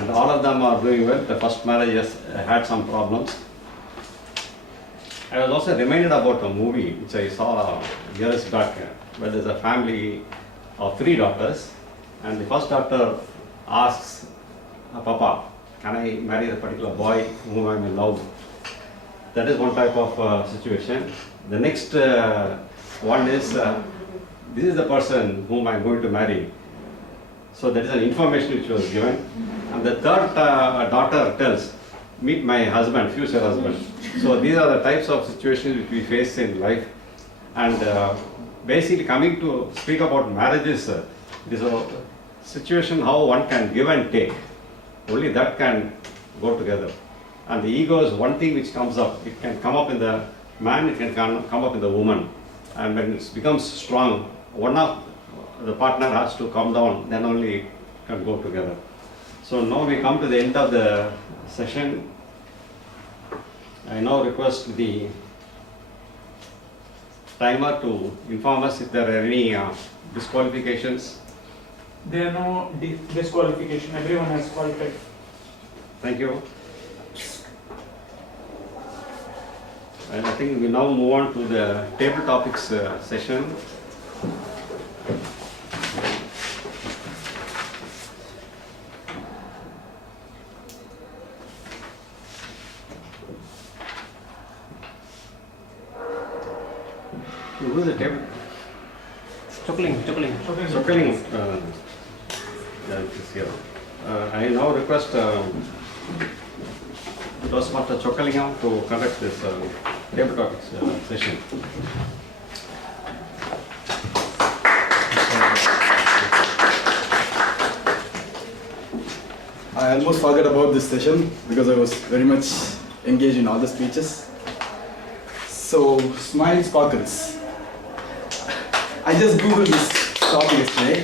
and all of them are doing well. The first marriage has had some problems. I was also reminded about a movie which I saw years back, where there's a family of 3 daughters, and the first daughter asks Papa, can I marry a particular boy whom I'm in love? That is one type of situation. The next one is, this is the person whom I'm going to marry. So that is an information which was given. And the third daughter tells, meet my husband, future husband. So these are the types of situations which we face in life. And basically coming to speak about marriages, it is a situation how one can give and take. Only that can go together. And the ego is one thing which comes up. It can come up in the man, it can come up in the woman. And when it becomes strong, one of the partner has to come down, then only it can go together. So now we come to the end of the session. I now request the timer to inform us if there are any disqualifications. There are no disqualification. Everyone has qualified. Thank you. And I think we now move on to the table topics session. Who is the table? Chuckling. Chuckling. That is here. I now request Toastmaster Chockalingam to conduct this table topics session. I almost forgot about this session because I was very much engaged in all the speeches. So, smile sparkles. I just googled this topic yesterday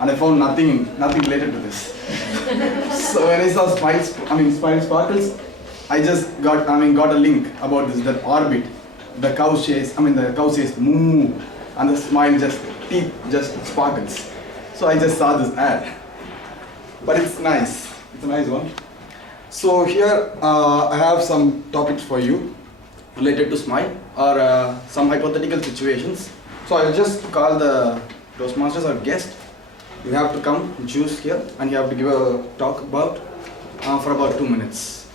and I found nothing related to this. So when I saw smile sparkles, I just got a link about this, that orbit. The cow says moo, and the smile teeth just sparkles. So I just saw this ad. But it's nice. It's a nice one. So here I have some topics for you related to smile or some hypothetical situations. So I'll just call the Toastmasters or guest. You have to come and choose here, and you have to give a talk about for about 2 minutes.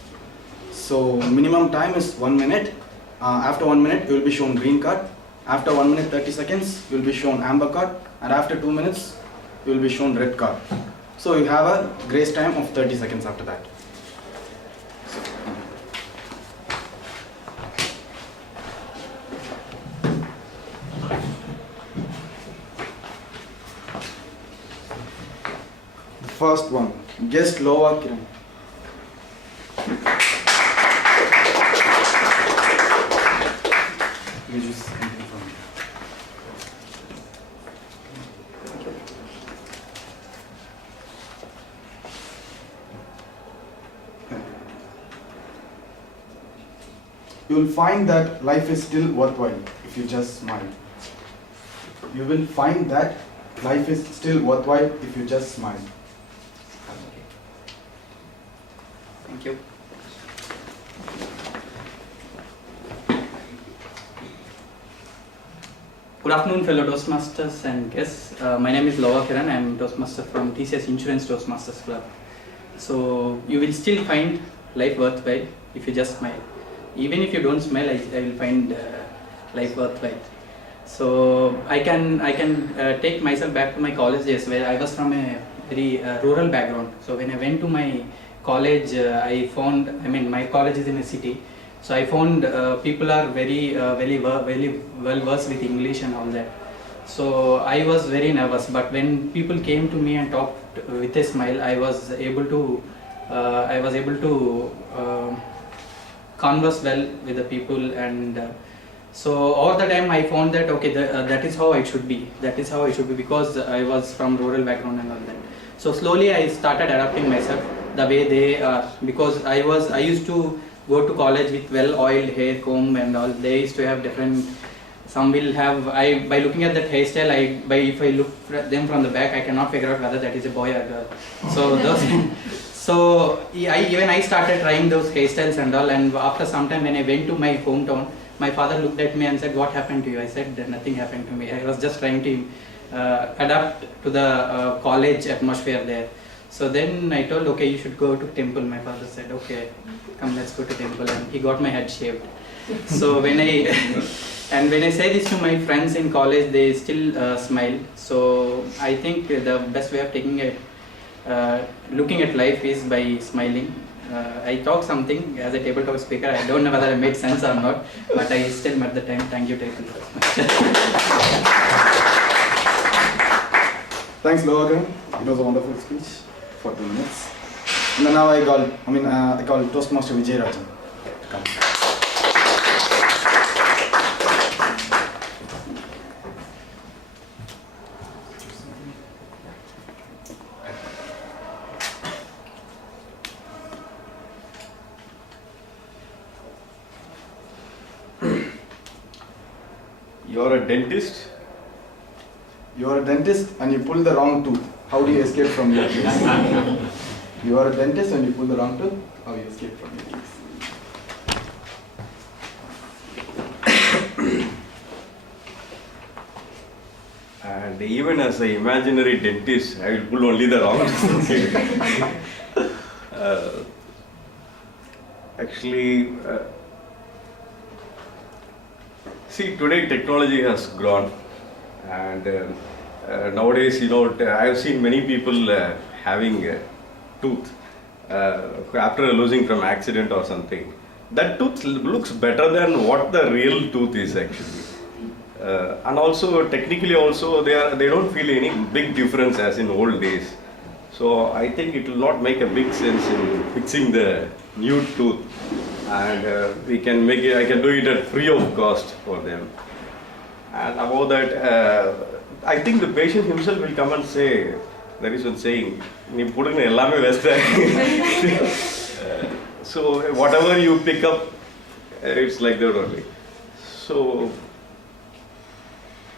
So minimum time is 1 minute. After 1 minute, you will be shown green card. After 1 minute 30 seconds, you will be shown amber card, and after 2 minutes, you will be shown red card. So you have a grace time of 30 seconds after that. The first one, guest Lova Kiran. You just something from me. You will find that life is still worthwhile if you just smile. You will find that life is still worthwhile if you just smile. Thank you. Good afternoon, fellow Toastmasters and guests. My name is Lova Kiran. I am Toastmaster from TCS Insurance Toastmasters Club. So you will still find life worthwhile if you just smile. Even if you don't smile, I will find life worthwhile. So I can take myself back to my college days, where I was from a very rural background. So when I went to my college, my college is in a city. So I found people are very well versed with English and all that. So I was very nervous. But when people came to me and talked with a smile, I was able to converse well with the people, and so over the time I found that okay, that is how I should be. That is how I should be, because I was from rural background and all that. So slowly I started adapting myself the way they are, because I used to go to college with well-oiled hair, comb and all. They used to have different. Some will have. By looking at that hairstyle, if I look at them from the back, I cannot figure out whether that is a boy or girl. So those. So even I started trying those hairstyles and all, and after some time when I went to my hometown, my father looked at me and said, "What happened to you?" I said, "Nothing happened to me. I was just trying to adapt to the college atmosphere there." So then I told, "Okay, you should go to temple." My father said, "Okay, come, let's go to temple," and he got my head shaved. So when I and when I say this to my friends in college, they still smile. So I think the best way of taking it, looking at life is by smiling. I talk something as a table talk speaker. I don't know whether I made sense or not, but I still met the time. Thank you, table talk. Thanks, Logan. It was a wonderful speech for 2 minutes. And then now I call Toastmaster Vijay Rajan to come. You're a dentist? You are a dentist and you pull the wrong tooth. How do you escape from your case? You are a dentist and you pull the wrong tooth. How do you escape from your case? And even as an imaginary dentist, I will pull only the wrong tooth. Actually, see, today technology has grown, and nowadays, I have seen many people having a tooth after losing from accident or something. That tooth looks better than what the real tooth is actually. And also, technically also, they don't feel any big difference as in old days. So I think it will not make a big sense in fixing the new tooth, and we can make it. I can do it at free of cost for them. And about that, I think the patient himself will come and say, there is one saying, "Nee pudunga ellame vesta." So whatever you pick up, it's like that only. So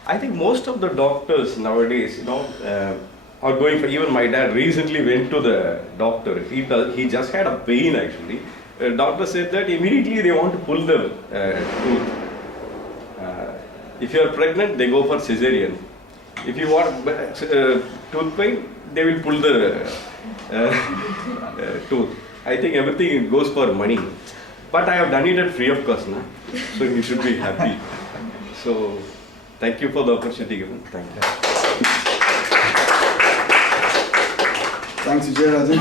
I think most of the doctors nowadays, are going for. Even my dad recently went to the doctor. He just had a pain actually. Doctor said that immediately they want to pull the tooth. If you are pregnant, they go for cesarean. If you want tooth pain, they will pull the tooth. I think everything goes for money. But I have done it at free of cost, no? So you should be happy. So thank you for the opportunity given. Thank you. Thanks, Vijay Rajan.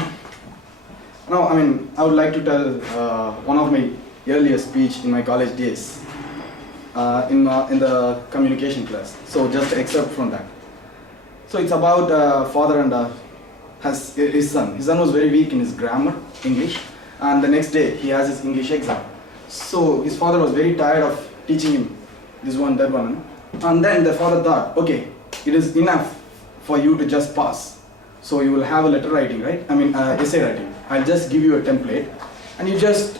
Now, I would like to tell one of my earliest speech in my college days in the communication class. So just excerpt from that. So it's about father and his son. His son was very weak in his grammar, English, and the next day he has his English exam. So his father was very tired of teaching him this one, that one. And then the father thought, okay, it is enough for you to just pass. So you will have a letter writing, right? Essay writing. I'll just give you a template and you just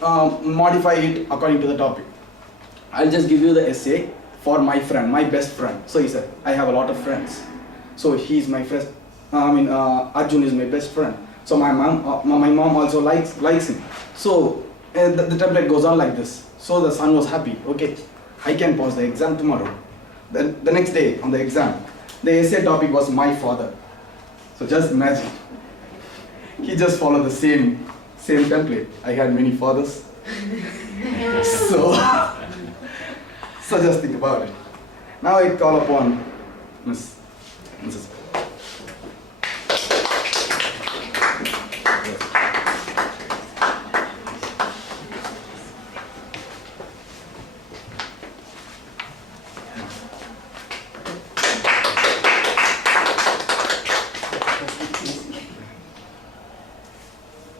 modify it according to the topic. I'll just give you the essay for my friend, my best friend. So he said, I have a lot of friends. So he's my first, Arjun is my best friend. So my mom also likes him. So the template goes on like this. So the son was happy. Okay, I can pass the exam tomorrow. Then the next day on the exam, the essay topic was my father. So just imagine. He just followed the same template. I had many fathers. So just think about it. Now I call upon Mrs.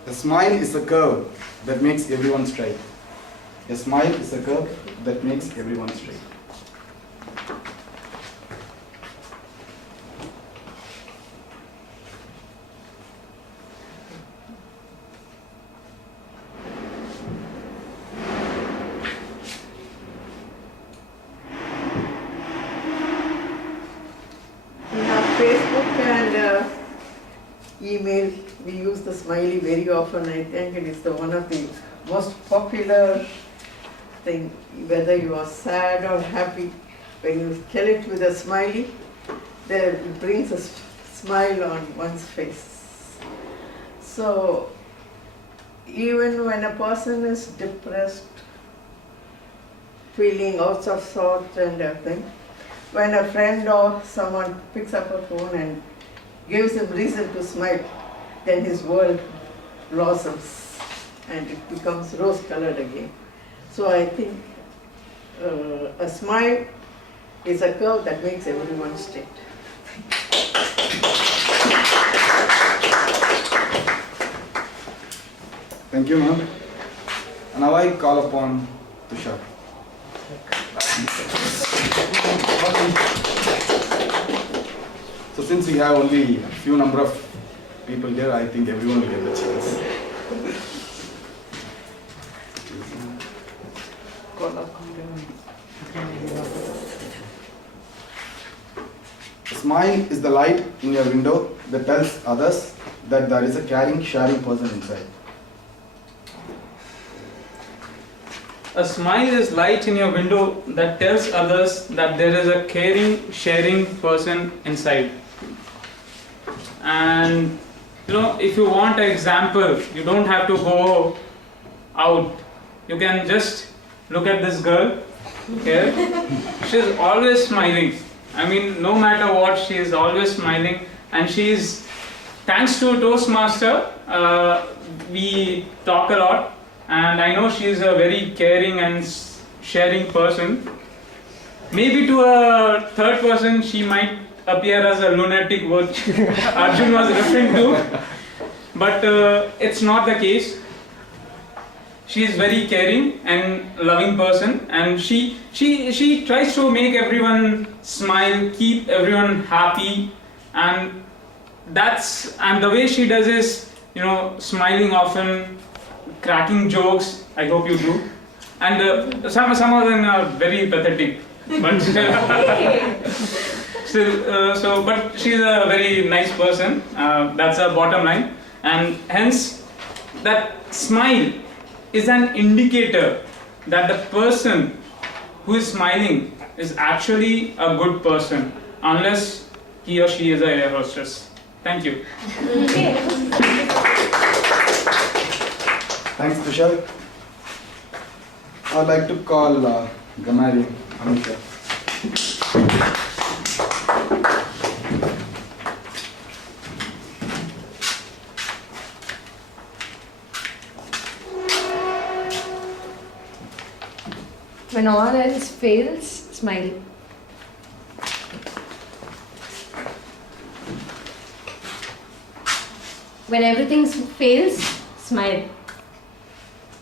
A smile is a curve that makes everyone straight. A smile is a curve that makes everyone straight. We have Facebook and email, we use the smiley very often. I think it is one of the most popular thing, whether you are sad or happy. When you tell it with a smiley, there it brings a smile on one's face. So even when a person is depressed, feeling out of sorts and everything, when a friend or someone picks up a phone and gives him reason to smile, then his world blossoms and it becomes rose-colored again. So I think a smile is a curve that makes everyone straight. Thank you, ma'am. And now I call upon Tushar. So since we have only a few number of people here, I think everyone will get the chance. A smile is the light in your window that tells others that there is a caring, sharing person inside. A smile is light in your window that tells others that there is a caring, sharing person inside. And if you want an example, you don't have to go out. You can just look at this girl here. She's always smiling. I mean, no matter what, she is always smiling. And she's, thanks to Toastmaster, we talk a lot. And I know she is a very caring and sharing person. Maybe to a third person, she might appear as a lunatic, which Arjun was referring to. But it's not the case. She is very caring and loving person, and she tries to make everyone smile, keep everyone happy, and the way she does is, smiling often, cracking jokes. I hope you do, and some of them are very pathetic, but still, but she's a very nice person. That's the bottom line, and hence that smile is an indicator that the person who is smiling is actually a good person, unless he or she is a air hostess. Thank you. Thanks, Tushar. I'd like to call Gamari Anushka. When all else fails, smile. When everything fails, smile.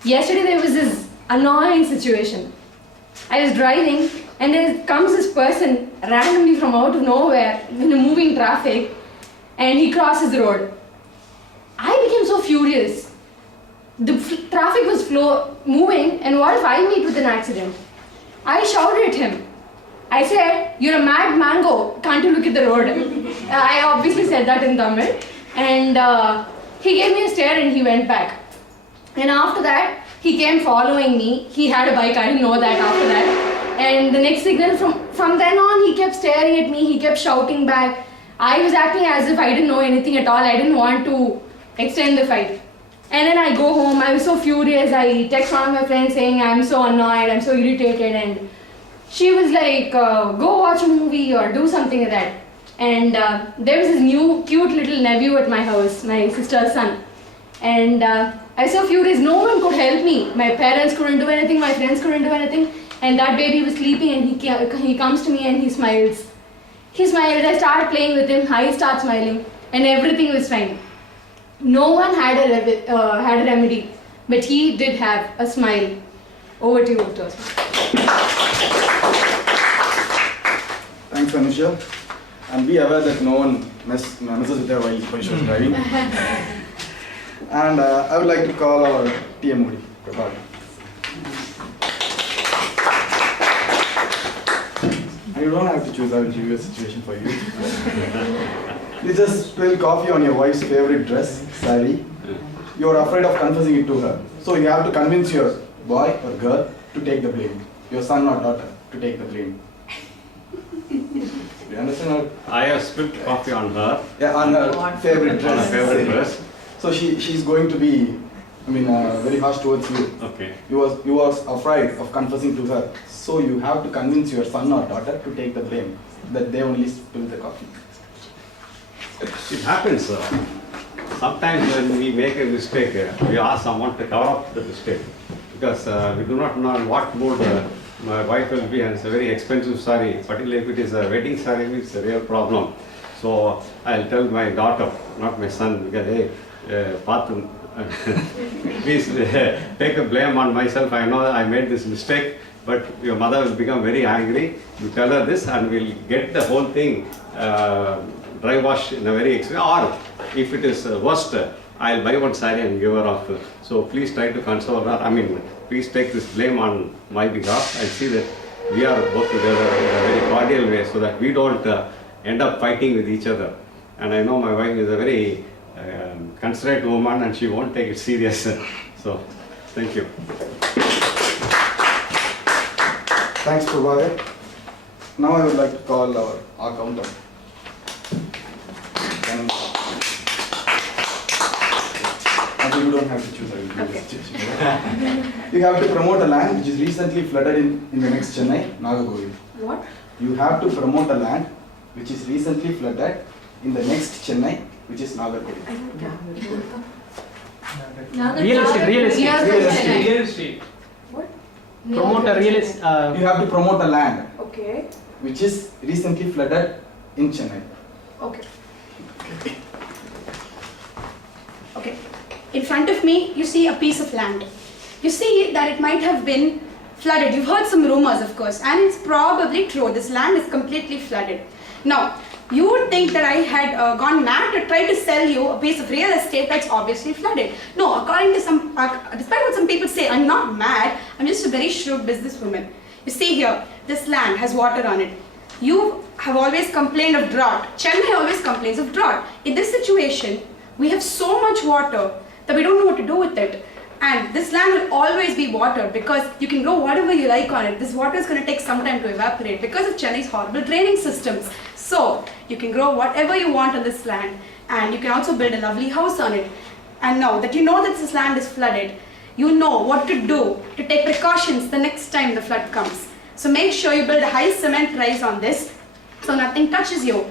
Yesterday there was this annoying situation. I was driving and there comes this person randomly from out of nowhere in a moving traffic and he crosses the road. I became so furious. The traffic was moving, and what if I meet with an accident? I shouted at him. I said, "You're a mad mango, can't you look at the road?" I obviously said that in Tamil. And he gave me a stare and he went back. And after that, he came following me. He had a bike, I didn't know that after that. And the next signal, from then on, he kept staring at me, he kept shouting back. I was acting as if I didn't know anything at all. I didn't want to extend the fight. And then I go home, I was so furious. I text one of my friends saying, I'm so annoyed, I'm so irritated. And she was like, go watch a movie or do something like that. And there was this new cute little nephew at my house, my sister's son. And I was so furious, no one could help me. My parents couldn't do anything, my friends couldn't do anything. And that baby was sleeping and he comes to me and he smiles. He smiles, I start playing with him, I start smiling, and everything was fine. No one had a remedy, but he did have a smile. Over to you, Victor. Thanks, Anusha. And be aware that no one messes with her while she was driving. And I would like to call our TM Moody. You don't have to choose, I will give you a situation for you. You just spill coffee on your wife's favorite dress, sari. You are afraid of confessing it to her. So you have to convince your boy or girl to take the blame. Your son or daughter to take the blame. You understand? I have spilled coffee on her, Yeah, on her favorite dress. on her favorite dress. So she's going to be, very harsh towards you. Okay. You was afraid of confessing to her. So you have to convince your son or daughter to take the blame that they only spilled the coffee. It happens. Sometimes when we make a mistake, we ask someone to cover up the mistake because we do not know in what mood my wife will be, and it's a very expensive saree. Particularly if it is a wedding saree, it's a real problem. So I'll tell my daughter, not my son, because hey, Patu, please take the blame on myself. I know I made this mistake, but your mother will become very angry. You tell her this, and we'll get the whole thing. Dry wash in a very expensive, or if it is worst, I'll buy one saree and give her off. So please try to console her. Please take this blame on my behalf and see that we are both together in a very cordial way so that we don't end up fighting with each other. And I know my wife is a very considerate woman and she won't take it serious. So, thank you. Thanks, Prabhakar. Now I would like to call our accountant. You don't have to choose. I will just choose. You have to promote a land which is recently flooded in the next Chennai, Nagagori. What? You have to promote a land which is recently flooded in the next Chennai, which is Nagagori. Real estate. Real estate. Real estate. What? Promote a real estate. You have to promote a land Okay. which is recently flooded in Chennai. Okay. Okay. In front of me, you see a piece of land. You see that it might have been flooded. You've heard some rumors, of course, and it's probably true. This land is completely flooded. Now, you would think that I had gone mad to try to sell you a piece of real estate that's obviously flooded. No, according to despite what some people say, I'm not mad. I'm just a very shrewd businesswoman. You see here, this land has water on it. You have always complained of drought. Chennai always complains of drought. In this situation, we have so much water that we don't know what to do with it. And this land will always be watered because you can grow whatever you like on it. This water is going to take some time to evaporate because of Chennai's horrible draining systems. So, you can grow whatever you want on this land and you can also build a lovely house on it. And now that you know that this land is flooded, you know what to do to take precautions the next time the flood comes. So make sure you build a high cement rise on this so nothing touches you.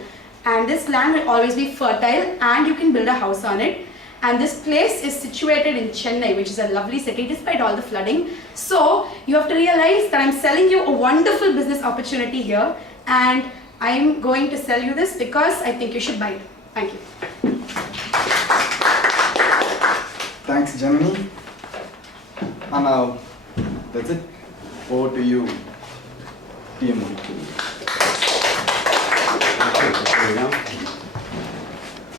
And this land will always be fertile and you can build a house on it. And this place is situated in Chennai, which is a lovely city despite all the flooding. So you have to realize that I'm selling you a wonderful business opportunity here and I'm going to sell you this because I think you should buy it. Thank you. Thanks, Gemini. And now, that's it. Over to you, TMO. Thank you.